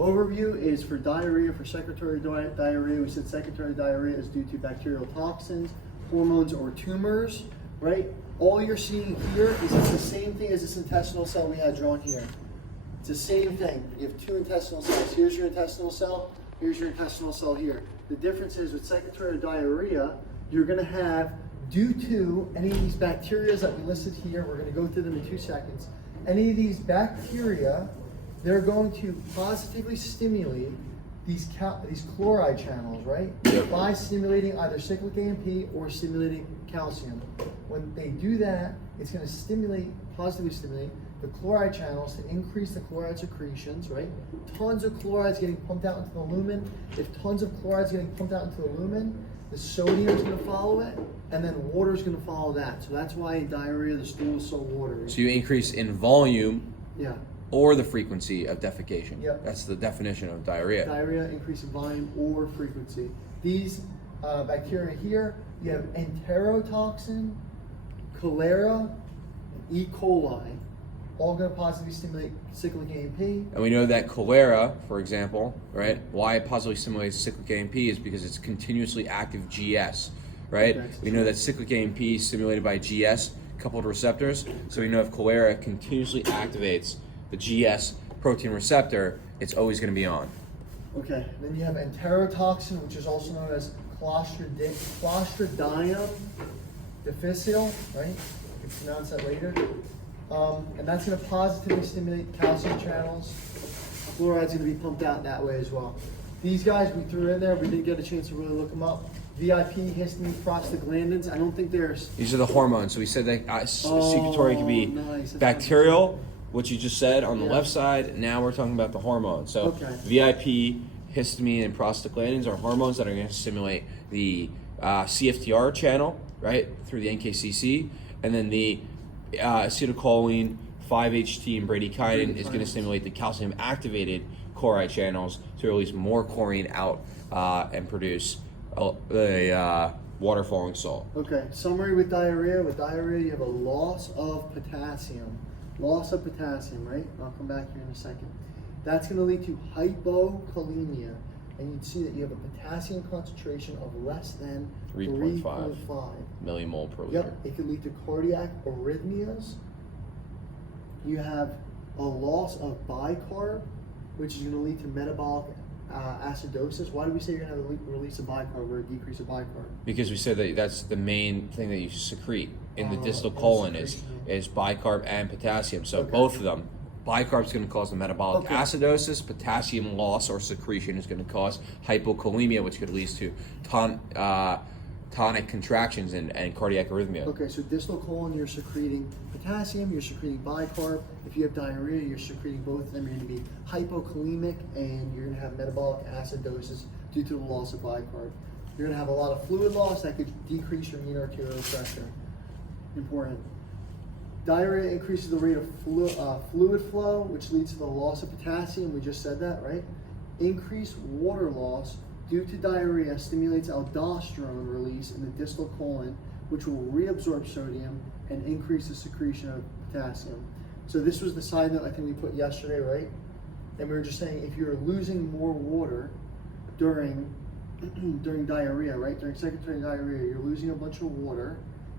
overview is for diarrhea, for secretory diarrhea. We said secretory diarrhea is due to bacterial toxins, hormones, or tumors, right? All you're seeing here is it's the same thing as this intestinal cell we had drawn here. It's the same thing. You have two intestinal cells. Here's your intestinal cell. Here's your intestinal cell here. The difference is with secretory diarrhea, you're going to have, due to any of these bacteria that we listed here, we're going to go through them in 2 seconds. Any of these bacteria, they're going to positively stimulate these chloride channels, right? Yep. By stimulating either cyclic AMP or stimulating calcium. When they do that, it's going to positively stimulate the chloride channels to increase the chloride secretions, right? Tons of chloride's getting pumped out into the lumen. If tons of chloride's getting pumped out into the lumen, the sodium is going to follow it, and then water is going to follow that. So that's why in diarrhea, the stool is so watery. So you increase in volume, yeah, or the frequency of defecation. Yep. That's the definition of diarrhea. Diarrhea, increase in volume or frequency. These bacteria here, you have enterotoxin, cholera, and E. coli, all going to positively stimulate cyclic AMP. And we know that cholera, for example, right? Why it positively stimulates cyclic AMP is because it's continuously active GS, right? Okay. We know that cyclic AMP is stimulated by GS coupled receptors. So we know if cholera continuously activates the GS protein receptor, it's always going to be on. Okay, then you have enterotoxin, which is also known as Clostridium difficile, right? You can pronounce that later. And that's going to positively stimulate calcium channels. Chloride's going to be pumped out that way as well. These guys we threw in there, we didn't get a chance to really look them up. VIP, histamine, prostaglandins, I don't think they're... These are the hormones. So we said that secretory can be bacterial, what you just said on the left side. Now we're talking about the hormones. So VIP, histamine, and prostaglandins are hormones that are going to stimulate the CFTR channel, right, through the NKCC, and then the acetylcholine, 5-HT, and bradykinin is going to stimulate the calcium-activated chloride channels to release more chlorine out and produce the water-flowing salt. Okay, summary with diarrhea. With diarrhea, you have a loss of potassium. Loss of potassium, right? I'll come back here in a second. That's going to lead to hypokalemia. And you'd see that you have a potassium concentration of less than 3.5 millimole per liter. Yep, it can lead to cardiac arrhythmias. You have a loss of bicarb, which is going to lead to metabolic acidosis. Why do we say you're going to have a release of bicarb or a decrease of bicarb? Because we said that that's the main thing that you secrete in the distal colon is bicarb and potassium. So both of them. Bicarb is going to cause the metabolic acidosis. Potassium loss or secretion is going to cause hypokalemia, which could lead to tonic contractions and cardiac arrhythmia. Okay, so distal colon, you're secreting potassium, you're secreting bicarb. If you have diarrhea, you're secreting both of them. You're going to be hypokalemic, and you're going to have metabolic acidosis due to the loss of bicarb. You're going to have a lot of fluid loss that could decrease your mean arterial pressure. Important. Diarrhea increases the rate of fluid flow, which leads to the loss of potassium. We just said that, right? Increased water loss due to diarrhea stimulates aldosterone release in the distal colon, which will reabsorb sodium and increase the secretion of potassium. So this was the side note I think we put yesterday, right? And we were just saying if you're losing more water during diarrhea, right? During secretory diarrhea, you're losing a bunch of water.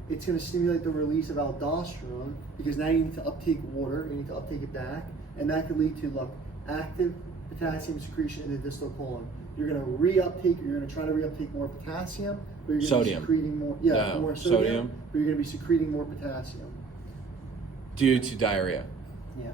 It's going to stimulate the release of aldosterone because now you need to uptake water, you need to uptake it back, and that could lead to active potassium secretion in the distal colon. You're going to reuptake, you're going to try to reuptake more potassium, but you're going to be secreting more, more sodium, but you're going to be secreting more potassium. Due to diarrhea. Yeah.